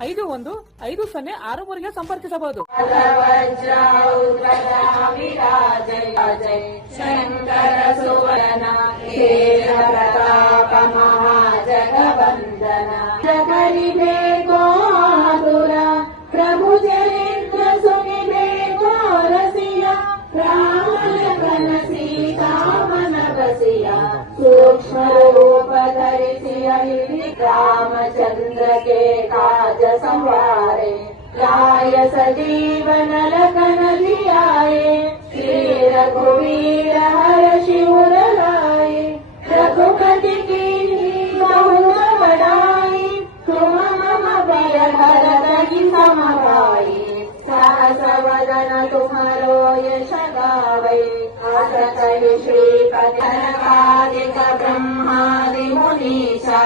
ಐದು ಒಂದು ಐದು ಸೊನ್ನೆ ಆರು ಮೂರಿಗೆ ಸಂಪರ್ಕಿಸಬಹುದು. ಜಗರಿಬೇಕೋ रामचंद्र के काज संवारे लाय सजीवन लखन जियाए श्री रघुवीर हर शिव लाए रघुपति की बनाई तुम मम प्रिय भरत समवाई सहस वदन तुम्हारो यश गावै अथ कहि श्रीपति ब्रह्मादि मुनीषा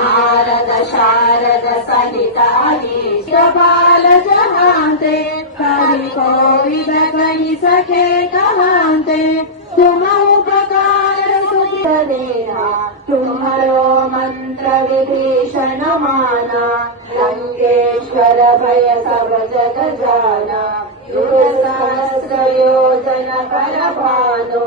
नारद शारद सहितानि स्वल जहान्ते कानि को विदहि कहान्ते तुम उपकारो जनेहा मन्त्रविभीषणमाना लङ्केश्वर भय समजग जानसहस्रयोजन पर परभानो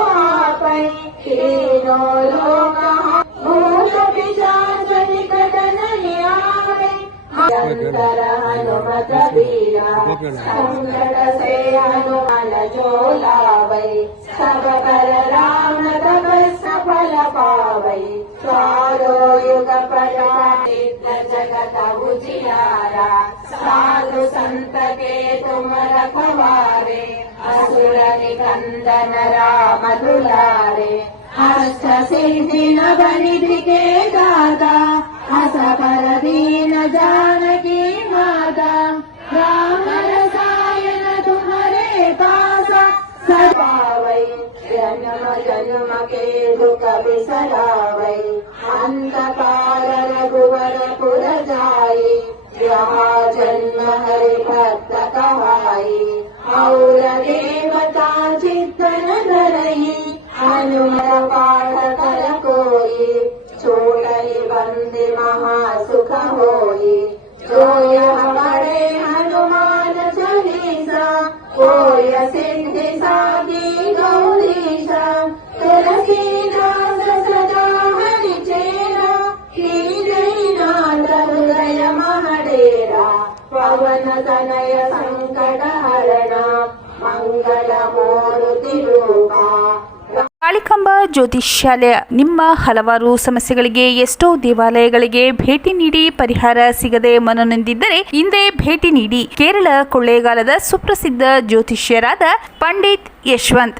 संकट से हनुमान जो लावै सब कर राम तपस फल पावै चारो युग प्रजातित्र जगत उजियारा साधु संत के तुम रखवारे असुर निकंदन राम दुलारे अष्ट सिद्धि नव निधि के दाता అస పరదీన జానకి మాతా రామ రసాయన తుమరే పాస సదావై జన్మ జన్మ కే దుఃఖ విసరావై అంధకార రఘువర పుర జాయి జన్మ హరి భక్త కహాయి ఔరదే Oh. ಜ್ಯೋತಿಷ್ಯಾಲಯ. ನಿಮ್ಮ ಹಲವಾರು ಸಮಸ್ಯೆಗಳಿಗೆ ಎಷ್ಟೋ ದೇವಾಲಯಗಳಿಗೆ ಭೇಟಿ ನೀಡಿ ಪರಿಹಾರ ಸಿಗದೆ ಮನನೊಂದಿದ್ದರೆ ಹಿಂದೆ ಭೇಟಿ ನೀಡಿ. ಕೇರಳ ಕೊಳ್ಳೇಗಾಲದ ಸುಪ್ರಸಿದ್ಧ ಜ್ಯೋತಿಷ್ಯರಾದ ಪಂಡಿತ್ ಯಶವಂತ್.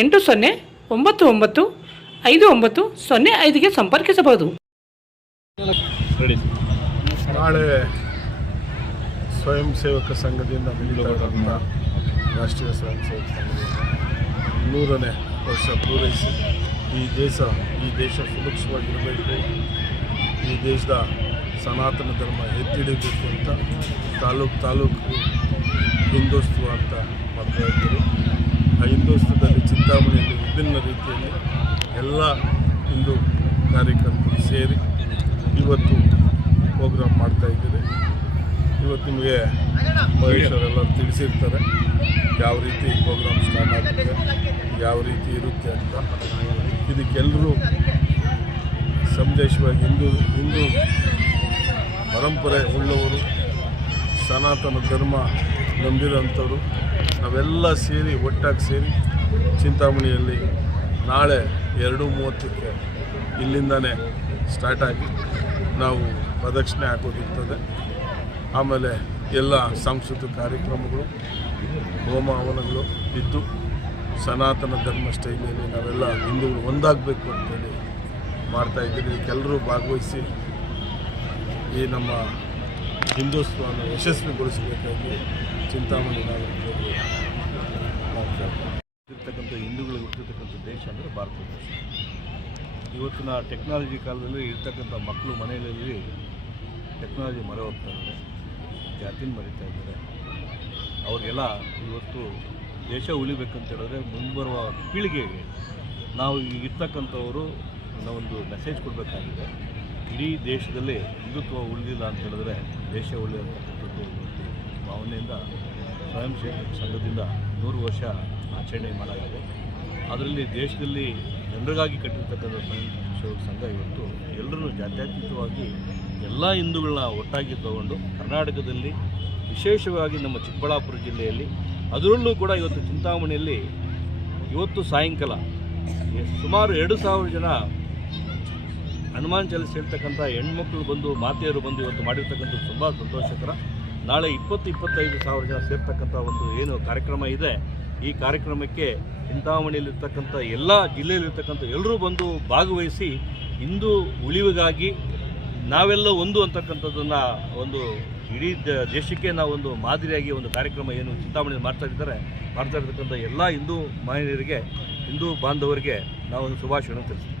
ಎಂಟು ಸೊನ್ನೆ ಒಂಬತ್ತು ಒಂಬತ್ತು ಐದು ಒಂಬತ್ತು ಸೊನ್ನೆ ಐದಿಗೆ ಸಂಪರ್ಕಿಸಬಹುದು. ನಾಳೆ ಸ್ವಯಂ ಸೇವಕ ಸಂಘದಿಂದ ನಡೀತಕ್ಕಂಥ ರಾಷ್ಟ್ರೀಯ ಸ್ವಯಂ ಸೇವಕ ಸಂಘದಿಂದ ನೂರನೇ ವರ್ಷ ಪೂರೈಸಿ ಈ ದೇಶ ಈ ದೇಶ ಸುಭಿಕ್ಷವಾಗಿರಬೇಕು. ಈ ದೇಶದ ಸನಾತನ ಧರ್ಮ ಎತ್ತಿಡಬೇಕು ಅಂತ ತಾಲೂಕು ತಾಲೂಕು ಹಿಂದೂಸ್ತು ಅಂತ ಆ ಹಿಂದೋಸ್ತದಲ್ಲಿ ಚಿಂತಾಮಣಿಯಲ್ಲಿ ವಿಭಿನ್ನ ರೀತಿಯಲ್ಲಿ ಎಲ್ಲ ಹಿಂದೂ ಕಾರ್ಯಕರ್ತರು ಸೇರಿ ಇವತ್ತು ಪ್ರೋಗ್ರಾಮ್ ಮಾಡ್ತಾ ಇದ್ದೀರಿ. ಇವತ್ತು ನಿಮಗೆ ಮಹೇಶ್ವರೆಲ್ಲರೂ ತಿಳಿಸಿರ್ತಾರೆ ಯಾವ ರೀತಿ ಪ್ರೋಗ್ರಾಮ್ ಸ್ಟಾರ್ಟ್ ಆಗುತ್ತೆ, ಯಾವ ರೀತಿ ಇರುತ್ತೆ ಅಂತ. ಇದಕ್ಕೆಲ್ಲರೂ ಸಂದೇಶವಾಗಿ ಹಿಂದೂ ಹಿಂದೂ ಪರಂಪರೆ ಉಳ್ಳವರು, ಸನಾತನ ಧರ್ಮ ನಂಬಿರೋಂಥವ್ರು ನಾವೆಲ್ಲ ಸೇರಿ, ಒಟ್ಟಾಗಿ ಸೇರಿ ಚಿಂತಾಮಣಿಯಲ್ಲಿ ನಾಳೆ ಎರಡು ಮೂವತ್ತಕ್ಕೆ ಇಲ್ಲಿಂದನೇ ಸ್ಟಾರ್ಟ್ ಆಗಿ ನಾವು ಪ್ರದಕ್ಷಿಣೆ ಹಾಕೋದಿರ್ತದೆ ಆಮೇಲೆ ಎಲ್ಲ ಸಾಂಸ್ಕೃತಿಕ ಕಾರ್ಯಕ್ರಮಗಳು, ಹೋಮ ಹವನಗಳು ಇದ್ದು ಸನಾತನ ಧರ್ಮ ಶೈಲಿಯಲ್ಲಿ ನಾವೆಲ್ಲ ಹಿಂದೂಗಳು ಒಂದಾಗಬೇಕು ಅಂತೇಳಿ ಮಾಡ್ತಾಯಿದ್ದೀವಿ ಇದಕ್ಕೆಲ್ಲರೂ ಭಾಗವಹಿಸಿ ಈ ನಮ್ಮ ಹಿಂದೂತ್ವವನ್ನು ಯಶಸ್ವಿಗೊಳಿಸಬೇಕಾಗಿ ಚಿಂತಾಮಣಿ. ಇರ್ತಕ್ಕಂಥ ಹಿಂದೂಗಳಿಗೆ ಹುಟ್ಟಿರ್ತಕ್ಕಂಥ ದೇಶ ಅಂದರೆ ಭಾರತ ದೇಶ. ಇವತ್ತಿನ ಟೆಕ್ನಾಲಜಿ ಕಾಲದಲ್ಲಿ ಇರ್ತಕ್ಕಂಥ ಮಕ್ಕಳು ಮನೆಯಲ್ಲಿ ಟೆಕ್ನಾಲಜಿ ಮರೆ ಹೋಗ್ತಾ ಇದ್ದಾರೆ. ಜಾತಿನ ಮರಿತಾ ಇದ್ದಾರೆ. ಅವ್ರಿಗೆಲ್ಲ ಇವತ್ತು ದೇಶ ಉಳಿಬೇಕಂತ ಹೇಳಿದ್ರೆ ಮುಂಬರುವ ಪೀಳಿಗೆಗೆ ನಾವು ಇರ್ತಕ್ಕಂಥವರು ಒಂದು ಮೆಸೇಜ್ ಕೊಡಬೇಕಾಗಿದೆ. ಇಡೀ ದೇಶದಲ್ಲಿ ಹಿಂದುತ್ವ ಉಳಿದಿಲ್ಲ ಅಂತ ಹೇಳಿದ್ರೆ ದೇಶ ಒಂದು ಭಾವನೆಯಿಂದ ಸ್ವಯಂ ಸೇವಕ ಸಂಘದಿಂದ ನೂರು ವರ್ಷ ಆಚರಣೆ ಮಾಡಲಾಗಿದೆ. ಅದರಲ್ಲಿ ದೇಶದಲ್ಲಿ ಜನರಿಗಾಗಿ ಕಟ್ಟಿರ್ತಕ್ಕಂಥ ಸ್ವಯಂ ಸೇವಕ ಸಂಘ ಇವತ್ತು ಎಲ್ಲರೂ ಜಾತ್ಯತೀತವಾಗಿ ಎಲ್ಲ ಹಿಂದೂಗಳನ್ನ ಒಟ್ಟಾಗಿ ತಗೊಂಡು ಕರ್ನಾಟಕದಲ್ಲಿ ವಿಶೇಷವಾಗಿ ನಮ್ಮ ಚಿಕ್ಕಬಳ್ಳಾಪುರ ಜಿಲ್ಲೆಯಲ್ಲಿ ಅದರಲ್ಲೂ ಕೂಡ ಇವತ್ತು ಚಿಂತಾಮಣಿಯಲ್ಲಿ ಇವತ್ತು ಸಾಯಂಕಾಲ ಸುಮಾರು ಎರಡು ಸಾವಿರ ಜನ ಹನುಮಾನ್ ಚಾಲಿಸ್ ಹೇಳ್ತಕ್ಕಂಥ ಹೆಣ್ಮಕ್ಳು ಬಂದು, ಮಾತೆಯರು ಬಂದು ಇವತ್ತು ಮಾಡಿರ್ತಕ್ಕಂಥದ್ದು ತುಂಬ ಸಂತೋಷಕರ. ನಾಳೆ ಇಪ್ಪತ್ತು ಇಪ್ಪತ್ತೈದು ಸಾವಿರ ಜನ ಸೇರ್ತಕ್ಕಂಥ ಒಂದು ಏನು ಕಾರ್ಯಕ್ರಮ ಇದೆ. ಈ ಕಾರ್ಯಕ್ರಮಕ್ಕೆ ಚಿಂತಾಮಣಿಯಲ್ಲಿರ್ತಕ್ಕಂಥ ಎಲ್ಲ ಜಿಲ್ಲೆಯಲ್ಲಿರ್ತಕ್ಕಂಥ ಎಲ್ಲರೂ ಬಂದು ಭಾಗವಹಿಸಿ ಹಿಂದೂ ಉಳಿವಿಗಾಗಿ ನಾವೆಲ್ಲ ಒಂದು ಅಂತಕ್ಕಂಥದ್ದನ್ನು ಒಂದು ಇಡೀ ದೇಶಕ್ಕೆ ಒಂದು ಮಾದರಿಯಾಗಿ ಒಂದು ಕಾರ್ಯಕ್ರಮ ಏನು ಚಿಂತಾಮಣಿಯಲ್ಲಿ ಮಾಡ್ತಾ ಇದ್ದಾರೆ. ಮಾಡ್ತಾ ಇರ್ತಕ್ಕಂಥ ಎಲ್ಲ ಹಿಂದೂ ಮಹಿಳೆಯರಿಗೆ, ಹಿಂದೂ ಬಾಂಧವರಿಗೆ ನಾವು ಒಂದು ಶುಭಾಶಯವನ್ನು ತಿಳಿಸ್ತೀವಿ.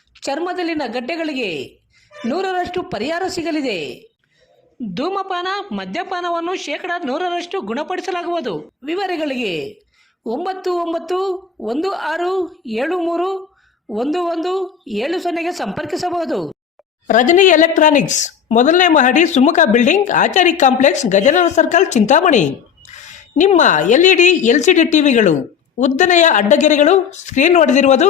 ಚರ್ಮದಲ್ಲಿನ ಗಡ್ಡೆಗಳಿಗೆ ನೂರರಷ್ಟು ಪರಿಹಾರ ಸಿಗಲಿದೆ. ಧೂಮಪಾನ, ಮದ್ಯಪಾನವನ್ನು ಶೇಕಡ ನೂರರಷ್ಟು ಗುಣಪಡಿಸಲಾಗುವುದು. ವಿವರಗಳಿಗೆ ಒಂಬತ್ತು ಒಂಬತ್ತು ಒಂದು ಆರು ಏಳು ಮೂರು ಒಂದು ಒಂದು ಏಳು ಸೊನ್ನೆಗೆ ಸಂಪರ್ಕಿಸಬಹುದು. ರಜನಿ ಎಲೆಕ್ಟ್ರಾನಿಕ್ಸ್ ಮೊದಲನೇ ಮಹಡಿ Sumukha building, Achari complex Gajanana circle, Chintamani. ನಿಮ್ಮ L E D L C D ಟಿವಿಗಳು, ಉದ್ದನೆಯ ಅಡ್ಡಗೆರೆಗಳು, ಸ್ಕ್ರೀನ್ ಹೊಡೆದಿರುವುದು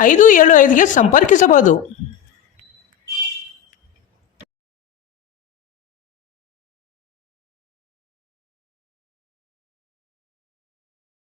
ಐದು ಏಳು ಐದುಗೆ ಸಂಪರ್ಕಿಸಬಹುದು.